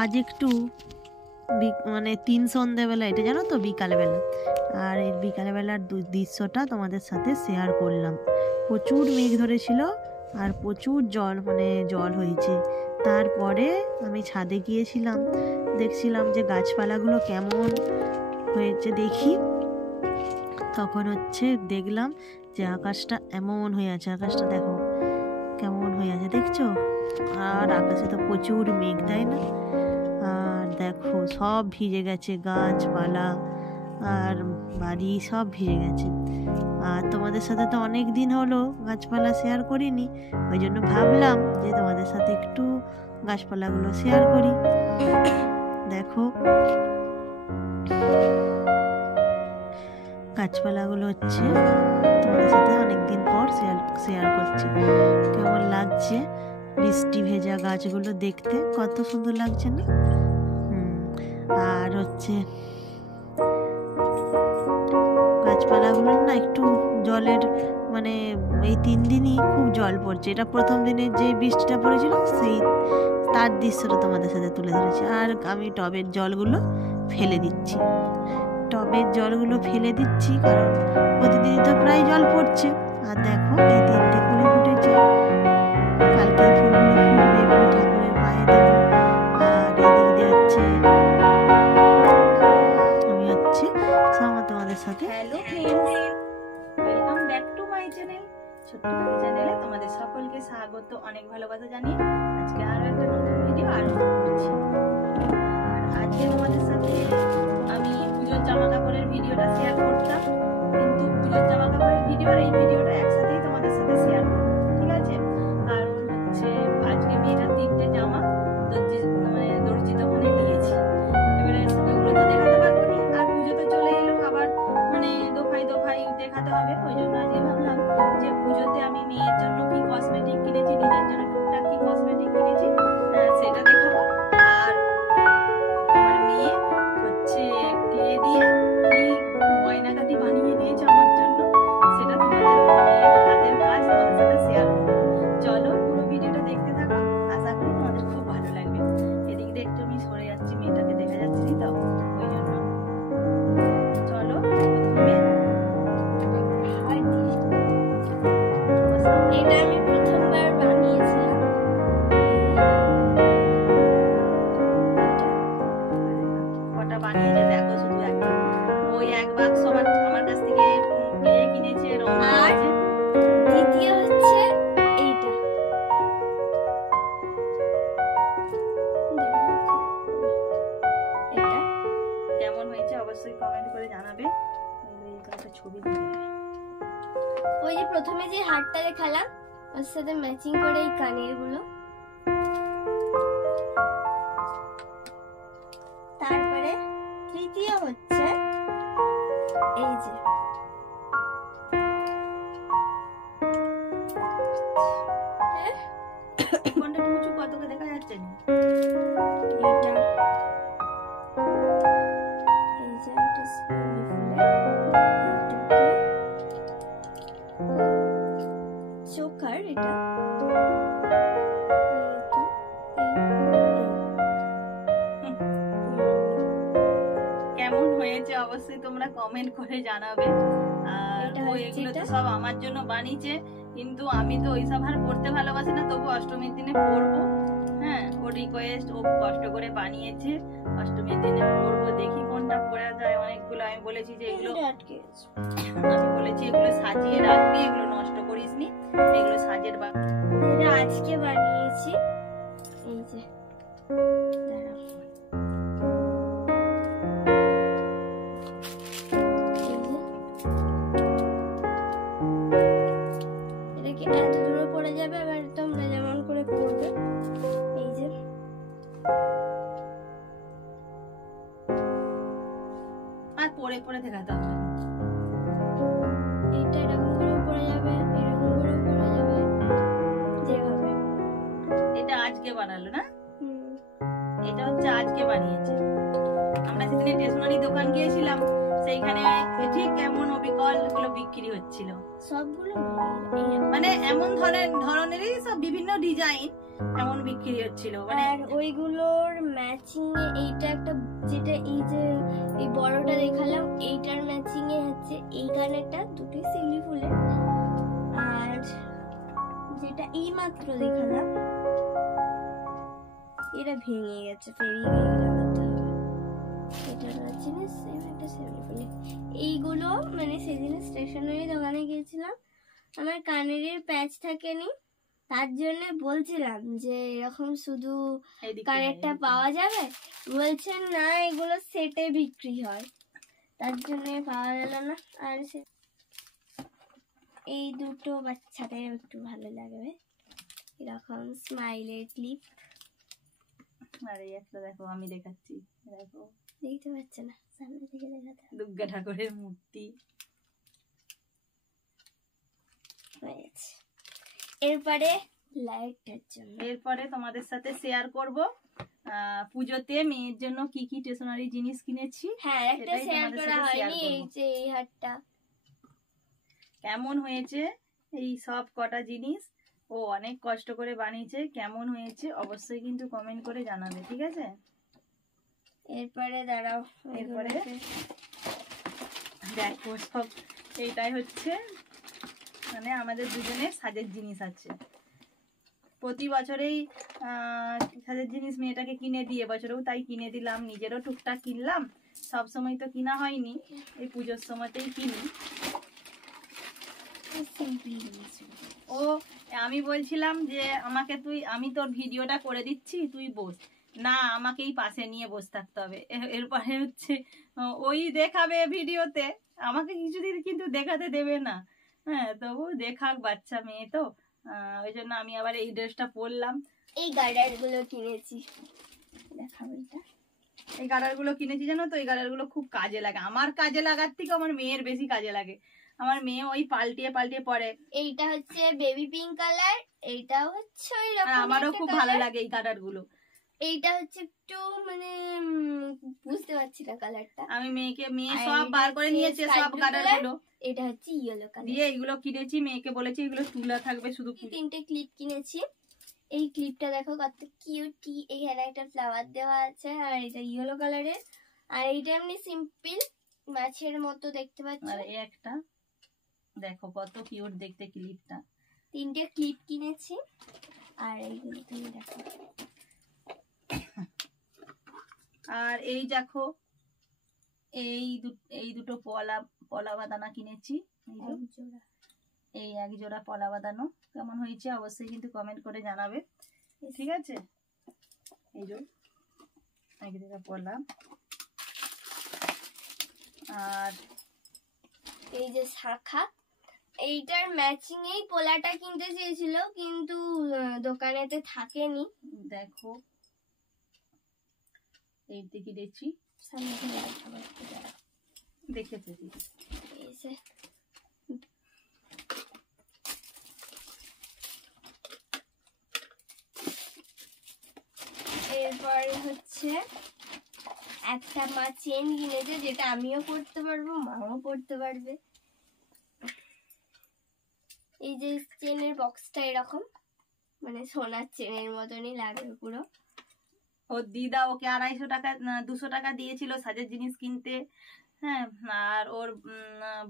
আজ একটু মানে 3 সন্ধ্যেবেলা, এটা জানো তো বিকালবেলা, আর এই বিকালবেলার দৃশ্যটা তোমাদের সাথে শেয়ার করলাম। প্রচুর মেঘ ধরেছিল আর প্রচুর জল হয়েছে। তারপরে আমি ছাদে গিয়েছিলাম, দেখছিলাম যে গাছপালাগুলো কেমন হয়েছে দেখি। তখন দেখলাম যে আকাশটা এমন হয়ে আছে, আকাশটা দেখো কেমন হয়ে আছে, দেখছো? আর আকাশে তো প্রচুর মেঘ, তাই না? আর দেখো সব ভিজে গেছে, গাছপালা আর বাড়ি সব ভিজে গেছে। আর তোমাদের সাথে তো অনেক দিন হলো গাছপালা শেয়ার করিনি, ওই জন্য ভাবলাম যে তোমাদের সাথে একটু গাছপালাগুলো শেয়ার করি। দেখো গাছপালাগুলো তোমাদের সাথে অনেকদিন পর শেয়ার করছি। কেমন লাগছে বৃষ্টি ভেজা গাছগুলো দেখতে, কত সুন্দর লাগছে না? আর গাছপালাগুলোর না একটু জলের মানে এই 3 দিনই খুব জল পড়ছে। এটা প্রথম দিনে যে বৃষ্টিটা পড়েছিল তার দৃশ্যটা তোমাদের সাথে তুলে ধরেছি। আর আমি টবের জলগুলো ফেলে দিচ্ছি, কারণ প্রতিদিন তো প্রায় জল পড়ছে। আর দেখো এই 3টে কুড়ি ফুটেছে, কালকে ফুলগুলো ফুটবে, এগুলো ঠাকুরের পায়ে দেবো। আর এদিক দিয়ে আমি তোমাদের সাথে hello friends, welcome back to my channel. ছোট্ট চ্যানেলে তোমাদের সকলকে স্বাগত, অনেক ভালোবাসা জানিয়ে আজকে আরো একটা নতুন ভিডিও আরম্ভ করছি। আর আজকে তোমাদের সাথে আমি পুজোর জামা কাপড়ের ভিডিওটা শেয়ার করতাম, কিন্তু পুজোর জামা কাপড়ের ভিডিও আর এই ভিডিওটা একসাথেই তোমাদের সাথে শেয়ার করবো, ঠিক আছে? কারণ আজকে আমি এটা 3টে জামা দর্জি দোকানে দিয়েছি। এবারে ওগুলো তো দেখাতে পারবো না, আর পুজো তো চলে এলো, আবার দোফাই দেখাতে হবে। ওই জন্য আজকে ভাবলাম যে পুজোতে আমি মেয়ের জন্য কি কসমেটিক কিনেছি, নিজের জন্য টুকটাক কি কসমেটিক কিনেছি সেটা দেখাবো। আর আমার মেয়ে ক্লে দিয়ে কি গয়নাগাটি বানিয়ে দিয়েছে আমার জন্য, সেটা তোমাদের হাতের কাজ তোমাদের সাথে শেয়ার করবো। চলো পুরো ভিডিওটা দেখতে থাকো, আশা করি তোমাদের খুব ভালো লাগবে। এদিক দিয়ে একটু আমি সরে যাচ্ছি, মেয়েটাকে দেখা যাচ্ছে তো, ওই জন্য চলো। এটা আমি প্রথমবার বানিয়েছিলাম। কটা বানিয়েছে দেখো, শুধু একবার ওই এক বাক্স আমার কাছ থেকে কিনেছে, রং আর আছে। দ্বিতীয় এইটা, এটা কেমন হয়েছে অবশ্যই কমেন্ট করে জানাবে। একটা ছবি দিয়ে দেবে। ওই যে প্রথমে যে হারটা দেখালাম ওর সাথে ম্যাচিং করে এই কানের গুলো, তারপরে তৃতীয় এই যে কোনটা একটু উঁচু কতকে দেখা যাচ্ছে না? এইটা, এই যে একটা স্কুল ফুলে এইটাকে চোকার, এটা কেমন হয়েছে অবশ্যই তোমরা কমেন্ট করে জানাবে। আর এগুলো তো সব আমার জন্য বানিয়েছে, কিন্তু আমি তো ওইসব আর পড়তে ভালোবাসি না, তবু অষ্টমীর দিনে পড়বো। হ্যাঁ, ও রিকোয়েস্ট, ও কষ্ট করে বানিয়েছে, অষ্টমীর দিনে পড়বো, দেখি কোনটা পড়া যায়। অনেকগুলো আমি বলেছি যে এগুলো সাজিয়ে রাখবি, এগুলো নষ্ট করিস নি, এগুলো সাজের আজকে বানিয়েছি। এই যে এত দূরে পড়ে যাবে, আবার তোমরা যেমন করে করবে। এই যে আর পরে দেখাতে হবে। এইটা এরকম করে পড়ে যাবে, এরকম করে পড়ে যাবে, যেভাবে। এটা আজকে বানালো না? এটা আজকে বানিয়েছে। আমরা সেদিনে স্টেশনারি দোকান গিয়েছিলাম, সেইখানে ঠিক এমন অবিকল গুলো বিক্রি হচ্ছিল, সবগুলো মানে এমন ধরনেরই সব বিভিন্ন ডিজাইন, এমন বিক্রি হচ্ছিল মানে আর ওইগুলোর ম্যাচিং এ এইটা একটা, যেটা এই যে এই বড়টা দেখালাম, এইটার ম্যাচিং এ হচ্ছে এই কানেরটা দুটোই সিলি ফুলের। আর যেটা এই মাত্র দেখালাম এটা ভেঙে গেছে, ফেরিয়ে লাগাতে হবে। এটার ম্যাচিং এ সেম একটা সিলি ফুলের। এইগুলো মানে সেদিন স্টেশনারি দোকানে গিয়েছিলাম, আমার কানের প্যাচ থাকেনি, তার জন্য বলছিলাম যে এরকম শুধু এইদিকে কানেরটা পাওয়া যাবে, বলছেন না এগুলো সেটে বিক্রি হয়, তার জন্য পাওয়া গেল না। আর এই দুটো বাচ্চাদের একটু ভালো লাগবে, এরকম স্মাইলের ক্লিপ। আর এই একটা দেখো আমি দেখাচ্ছি, দেখো দেখতে পাচ্ছে না, সামনে থেকে দেখাতে হবে। দুর্গা ঠাকুরের মূর্তি। হয়ে গেছে। এরপরে লাইটের জন্য এরপরে তোমাদের সাথে শেয়ার করব পুজোতে মেয়ের জন্য কি কি স্টেশনারি জিনিস কিনেছি। হ্যাঁ, একটা সেটাই শেয়ার তোমাদের করা সাথে share হয়নি, এই করবো। যে এই হারটা কেমন হয়েছে এই সব কটা জিনিস, ও অনেক কষ্ট করে বানিয়েছে, কেমন হয়েছে অবশ্যই কিন্তু কমেন্ট করে জানাবে, ঠিক আছে? এরপরে দাঁড়াও, এরপরে দেখো সব এইটাই হচ্ছে মানে আমাদের দুজনের সাজের জিনিস আছে। প্রতি বছরেই সাজের জিনিস মেয়েটাকে কিনে দিই, এবছরেও তাই কিনে দিলাম, নিজেরও টুকটাক কিনলাম, সব সময় তো কিনা হয়নি, এই পুজোর সময়তেই কিনি। ও আমি বলছিলাম যে আমাকে আমি তোর ভিডিওটা করে দিচ্ছি তুই বস, না আমাকে এই পাশে নিয়ে বসে থাকতে হবে। এরপরে হচ্ছে ওই দেখাবে ভিডিওতে, আমাকে কিছুদিন কিন্তু দেখাতে দেবে না। হ্যাঁ, তবু দেখাক, বাচ্চা মেয়ে তো, ওই জন্য আমি আবার এই ড্রেসটা পরলাম। এই গার্ডার গুলো কিনেছি, দেখাবো এটা। এই গার্ডার গুলো কিনেছি জানো তো, এই গার্ডার গুলো খুব কাজে লাগে, আমার কাজে লাগার থেকে আমার মেয়ের বেশি কাজে লাগে। আমার মেয়ে ওই পাল্টিয়ে পাল্টিয়ে পরে। এইটা হচ্ছে বেবি পিঙ্ক কালার, এইটাও হচ্ছে ওই আর রকম আমারও খুব ভালো লাগে এই গার্ডার গুলো। এইটা হচ্ছে একটু মানে বুঝতে পারছি না কালারটা। আমি মেয়ে আর সব এটা বার করে হচ্ছে নিয়েছে sky সব blue গার্ডার color, গুলো, এটা হচ্ছে ইয়েলো কালার। দিয়ে এগুলো কিনেছি, মেয়েকে বলেছি এগুলো তুলা থাকবে শুধু। তিনটে ক্লিপ কিনেছি। এই ক্লিপটা দেখো কত কিউটি, এখানে একটা ফ্লাওয়ার দেওয়া আছে, আর এটা ইয়েলো কালারের, আর এইটা এমনি সিম্পল মাছের মতো দেখতে পাচ্ছ। আর এই একটা দেখো কত কিউট দেখতে ক্লিপটা। তিনটে ক্লিপ কিনেছি। আর এইগুলো তুমি দেখো, আর এই দেখো এই দুটো পলা বাঁধানা কিনেছি, এই এক জোড়া পলা বাঁধানো, কেমন হয়েছে অবশ্যই কিন্তু কমেন্ট করে জানাবে, ঠিক আছে? এই যে এক জোড়া পলা। আর এই যে শাখা, এইটার ম্যাচিং এই পোলাটা কিনতে চেয়েছিল কিন্তু দোকানেতে থাকেনি। দেখো এই দিকে দেখছি, সামনে থেকে দেখাবো একটু দাঁড়াও। দেখেছি এই যে এরপর হচ্ছে একটা মা চেন কিনেছে, যেটা আমিও পড়তে পারবো, মাও পড়তে পারবে। এই যে চেনের বক্সটা এরকম মানে সোনার চেনের মতনই লাগবে পুরো। ওর দিদা ওকে 250 টাকা 200 টাকা দিয়েছিল সাজের জিনিস কিনতে, হ্যাঁ, আর ওর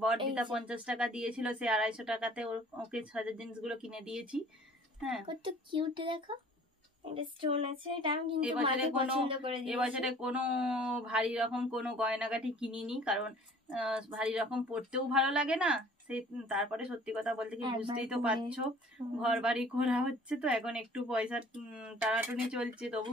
বর দিদা 50 টাকা দিয়েছিল, সে 250 টাকাতে ওকে সাজের জিনিসগুলো কিনে দিয়েছি। হ্যাঁ, কত কিউট দেখো, একটা স্টোন আছে, এটা আমি কিন্তু এবছরে মাকে পছন্দ করে দিয়েছি। এবছরে কোনো ভারী রকম কোনো গয়নাগাটি কিনিনি, কারণ ভারী রকম পড়তেও ভালো লাগে না। সেই তারপরে সত্যি কথা বলতে কি, বুঝতেই তো পারছো ঘর বাড়ি করা হচ্ছে, তো এখন একটু পয়সার টানাটুনি চলছে, তবু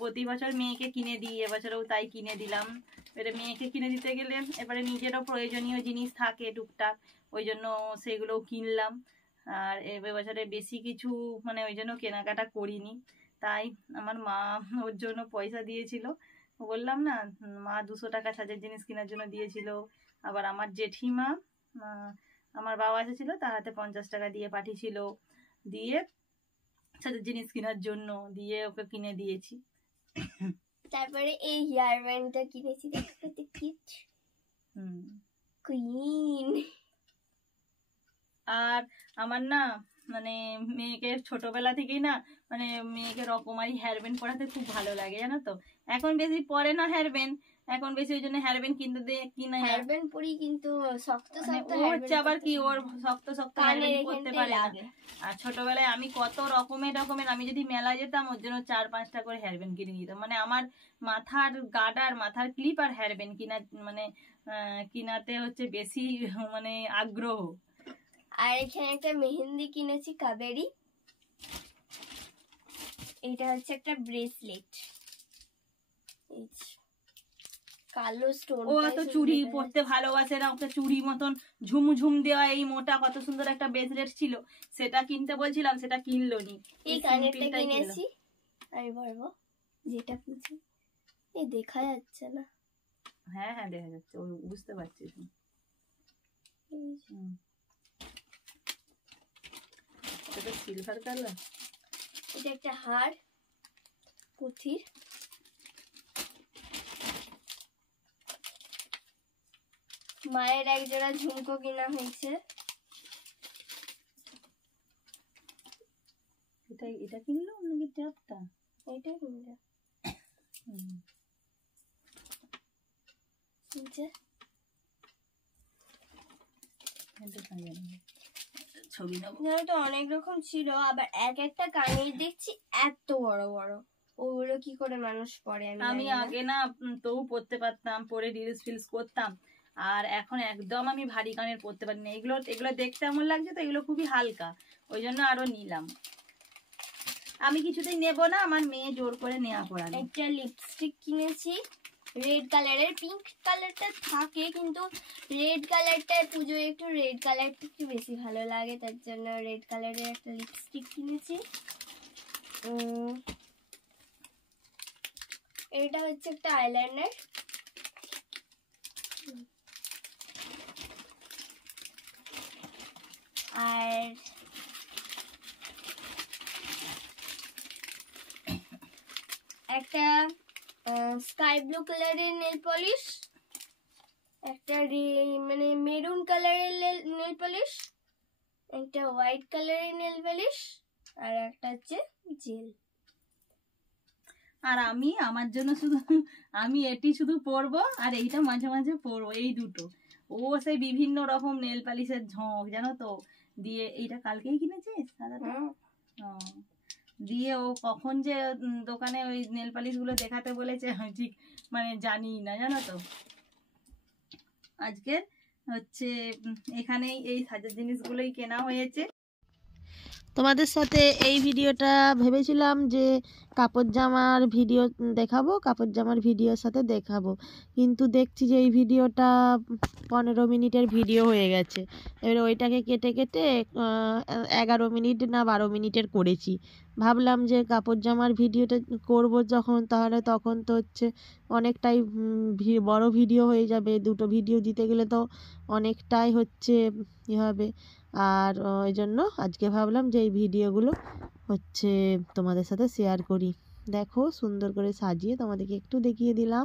প্রতি বছর মেয়েকে কিনে দিই, এবছরেও তাই কিনে দিলাম। এবারে মেয়েকে কিনে দিতে গেলে এবারে নিজেরও প্রয়োজনীয় জিনিস থাকে টুকটাক, ওই জন্য সেগুলোও কিনলাম। আর এবছরে বেশি কিছু মানে ওই জন্য কেনাকাটা করিনি, তাই আমার মা ওর জন্য পয়সা দিয়েছিল, বললাম না, মা 200 টাকা সাজের জিনিস কেনার জন্য দিয়েছিল। আবার আমার জেঠিমা আমার বাবা এসেছিল, তার হাতে 50 টাকা দিয়ে পাঠিয়েছিল, দিয়ে সাজের জিনিস কেনার জন্য, দিয়ে ওকে কিনে দিয়েছি। তারপরে এই হেয়ার ব্যান্ডটা কিনেছি, দেখো কত কিউট, কুইন। আর আমার না মানে মেয়েকে ছোটবেলা থেকেই না মানে মেয়েকে রকমারি হেয়ার ব্যান্ড পরাতে খুব ভালো লাগে জানো তো। এখন বেশি পরে না হেয়ার ব্যান্ড, এখন বেশি ওই জন্য হেয়ার ব্যান্ড কিনতে দিয়ে কিনা হেয়ার ব্যান্ড পরি কিন্তু শক্ত মানে শক্ত ও hair হচ্ছে band আবার কি করতে ওর পারে না। শক্ত শক্ত কানের হেয়ার ব্যান্ড করতে এখানটায় পারে না। লাগে। আর ছোটবেলায় আমি কত রকমের আমি যদি মেলায় যেতাম ওর জন্য 4-5টা করে হেয়ার ব্যান্ড কিনে নিতাম। মানে আমার মাথার গার্ডার, মাথার ক্লিপ আর হেয়ার ব্যান্ড কিনা মানে কিনাতে হচ্ছে বেশি মানে আগ্রহ। আর এখানে একটা মেহেন্দি কিনেছি কাবেরি, এটা হচ্ছে একটা ব্রেসলেট, এই যে, কালো স্টোন। ও তো চুড়ি পরতে ভালোবাসে না, ওকে চুড়ি মতন ঝুমঝুম দেওয়া এই মোটা কত সুন্দর একটা ব্রেসলেট ছিল, সেটা কিনতে বলছিলাম, সেটা কিনলো নি। এই কানেরটা কিনেছি, আমি বলবো যেটা বুঝি। এই দেখা যাচ্ছে না? হ্যাঁ হ্যাঁ দেখা যাচ্ছে, ও বুঝতে পারছি। এটা সিলভার কালার। এটা একটা হার পুঁথির, মায়ের এক জোড়া ঝুমকো কিনা হয়েছে। এটা কিনলো নাকি ট্যাপটা? এটা কিনলাম। ছবি নেবো। তো অনেক রকম ছিল, আবার এক একটা কানের দেখছি এত বড় বড়, ওগুলো কি করে মানুষ পরে? আমি আগে না তবু পরতে পারতাম, পরে রিলস ফিলস করতাম, আর এখন একদম আমি ভারী কানের পরতে পারি না। এগুলো এগুলো দেখতে এমন লাগছে তো, এগুলো খুবই হালকা, ওই জন্য আরো নিলাম। আমি কিছুতেই নেব না, আমার মেয়ে জোর করে নেওয়া পড়ালো। একটা লিপস্টিক কিনেছি রেড কালারের, পিঙ্ক কালারটা থাকে কিন্তু রেড কালারটায় পুজোয় একটু রেড কালারটা একটু বেশি ভালো লাগে, তার জন্য রেড কালারের একটা লিপস্টিক কিনেছি। এটা হচ্ছে একটা আইলাইনার, আর একটা স্কাই ব্লু কালারের নেল পলিশ, একটা মানে মেরুন কালারের নেল পলিশ, একটা হোয়াইট কালারের নেল পলিশ, আর একটা হচ্ছে জেল। আর আমি আমার জন্য শুধু আমি এটি শুধু পরবো, আর এইটা মাঝে মাঝে পরবো, এই দুটো। ও সেই বিভিন্ন রকম নেল পালিশের ঝোঁক জানো তো দিয়ে, এইটা কালকেই কিনেছিস দাদাটা? দিয়ে ও কখন যে দোকানে ওই নেল পালিশ গুলো দেখাতে বলেছে ঠিক মানে জানি না জানো তো। আজকে হচ্ছে এখানেই এই সাজার জিনিসগুলোই কেনা হয়েছে। তোমাদের সাথে এই ভিডিওটা ভেবেছিলাম যে কাপড় জামার ভিডিও দেখাবো, কাপড় জামার ভিডিওর সাথে দেখাবো, কিন্তু দেখছি যে এই ভিডিওটা 15 মিনিটের ভিডিও হয়ে গেছে। এবার ওইটাকে কেটে কেটে 11 মিনিট না 12 মিনিটের করেছি। ভাবলাম যে কাপড় জামার ভিডিওটা করব যখন, তাহলে তখন তো হচ্ছে অনেকটাই বড় ভিডিও হয়ে যাবে, দুটো ভিডিও দিতে গেলে তো অনেকটাই হচ্ছে ই হবে। আর ওই জন্য আজকে ভাবলাম যে এই ভিডিওগুলো হচ্ছে তোমাদের সাথে শেয়ার করি। দেখো সুন্দর করে সাজিয়ে তোমাদেরকে একটু দেখিয়ে দিলাম।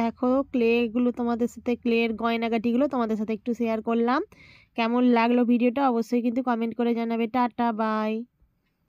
দেখো ক্লেগুলো তোমাদের সাথে, ক্লের গয়নাগাটিগুলো তোমাদের সাথে একটু শেয়ার করলাম। কেমন লাগলো ভিডিওটা অবশ্যই কিন্তু কমেন্ট করে জানাবে। Tata bye.